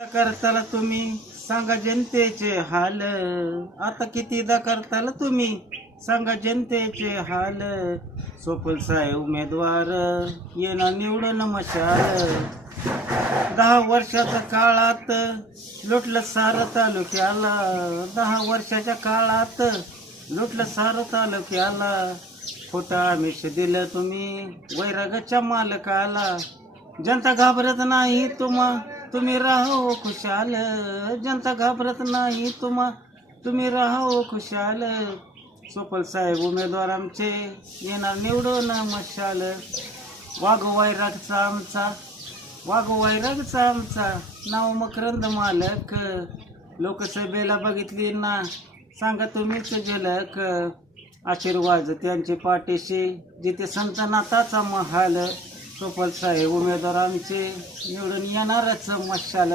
करताल तुम्ही सांगा जनतेचे हाल, आता कितीदा करताल तुम्ही सांगा जनतेचे हाल. सोपल साहेब उमेदवार येणार निवडून मशाल. 10 वर्षाच्या काळात लुटलं सारं तालुक्याला. 10 वर्षाच्या काळात लुटलं सारं तालुक्याला. खोटं आमिष दिलं तुम्ही वैरागाच्या मालकाला. जनता घाबरत नाही तुम्ही राहो खुशाल. जनता घाबरत नाही तुम्ही राहो खुशाल. सोपल साहेब उमेदवार आमचे येणार निवडून मशाल. वाघ वैरागचा आमचा नाव मकरंद मालक. लोकसभेला बघितली ना सांगा तुम्हीच झलक. आशीर्वाद त्यांचे पाठीशी जिथे संत नाथाचा महाल. सोपल साहेब उमेदवार आमचे निवडून येणारच मशाल.